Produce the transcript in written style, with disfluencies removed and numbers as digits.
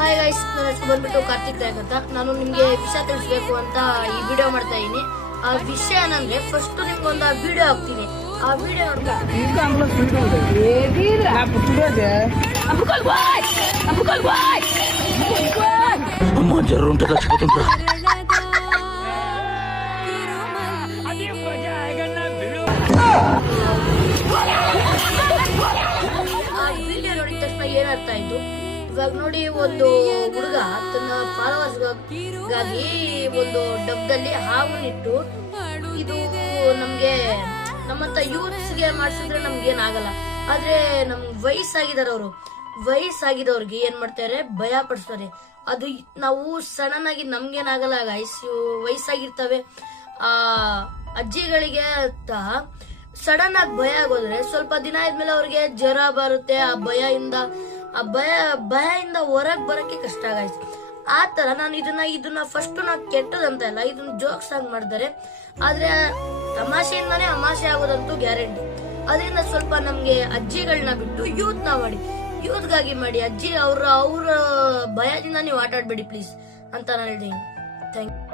Hi guys, ನನ್ನ ಹೆಸರು ಬಂದ್ಬಿಟ್ಟು ಕಾರ್ತಿಕ್ ನಾಯಕ್ ಅಂತ. ನಾನು ನಿಮ್ಗೆ ವಿಷಯ ತಿಳಿಸ್ಬೇಕು ಅಂತ ಈ ವಿಡಿಯೋ ಮಾಡ್ತಾ ಇದೀನಿ. ಆ ವಿಷಯ ಏನಂದ್ರೆ, ಫಸ್ಟ್ ನಿಮ್ಗೊಂದು ವಿಡಿಯೋ ಹಾಕ್ತೀನಿ. ಆ ವಿಡಿಯೋ ನೋಡಿದ ತಕ್ಷಣ ಏನರ್ಥ ಆಯ್ತು. ಇವಾಗ ನೋಡಿ, ಒಂದು ಹುಡುಗ ತನ್ನ ಫಾಲೋವರ್ಸ್ ಗಾಗಿ ಒಂದು ಡಬ್ದಲ್ಲಿ ಹಾವನ್ನಿಟ್ಟು, ಇದು ನಮ್ಗೆ ನಮ್ಮಂತ ಯೂತ್ಸ್ ಗೆ ಮಾಡ್ಸಿದ್ರೆ ನಮ್ಗೇನಾಗಲ್ಲ. ಆದ್ರೆ ನಮ್ ವಯಸ್ಸಾಗಿದವ್ರಿಗೆ ಏನ್ ಮಾಡ್ತಾರೆ, ಭಯ ಪಡಿಸ್ತಾರೆ. ಅದು ನಾವು ಸಡನ್ ಆಗಿ ನಮ್ಗೇನಾಗಲ್ಲ ಗೈಸ್. ವಯಸ್ಸಾಗಿರ್ತವೆ ಆ ಅಜ್ಜಿಗಳಿಗೆ ಅಂತ ಸಡನ್ ಆಗಿ ಭಯ ಆಗೋದ್ರೆ ಸ್ವಲ್ಪ ದಿನ ಆದ್ಮೇಲೆ ಅವ್ರಿಗೆ ಜ್ವರ ಬರುತ್ತೆ. ಆ ಭಯದಿಂದ ಹೊರಗ್ ಬರಕ್ಕೆ ಕಷ್ಟ ಗೈಸ್. ಆ ತರ ನಾನು ಇದನ್ನ ಫಸ್ಟ್ ನಾವು ಕೆಟ್ಟದಂತ ಇಲ್ಲ, ಇದನ್ನ ಜೋಕ್ಸ್ ಆಗಿ ಮಾಡ್ತಾರೆ. ಆದ್ರೆ ತಮಾಷೆಯಿಂದಾನೇ ಅಮಾಷೆ ಆಗೋದಂತೂ ಗ್ಯಾರಂಟಿ. ಅದರಿಂದ ಸ್ವಲ್ಪ ನಮ್ಗೆ ಅಜ್ಜಿಗಳನ್ನ ಬಿಟ್ಟು ಯೂತ್ ನ ಮಾಡಿ, ಯೂತ್ಗಾಗಿ ಮಾಡಿ. ಅಜ್ಜಿ ಅವ್ರ ಭಯದಿಂದ ನೀವು ಆಟ ಆಡ್ಬೇಡಿ ಪ್ಲೀಸ್ ಅಂತ ನಾನು ಹೇಳ್ತೀನಿ. Thank you.